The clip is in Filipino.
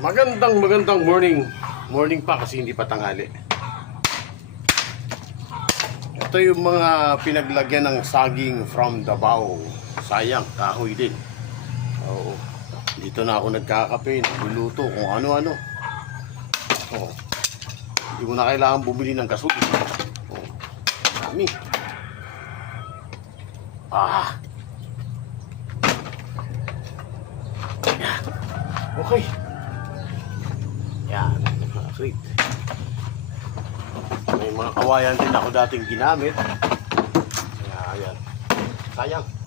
Magandang morning. Morning pa kasi hindi pa tanghali. Ito yung mga pinaglagyan ng saging from Davao. Sayang, kahoy din. Oo. Dito na ako nagkakape, nagluluto kung ano-ano. Oo. Hindi mo na kailangan bumili ng gasol. Oo. Dami. Okay. Yan, mga krit. May mga kawayan din ako dating ginamit. Kaya, yan. Sayang.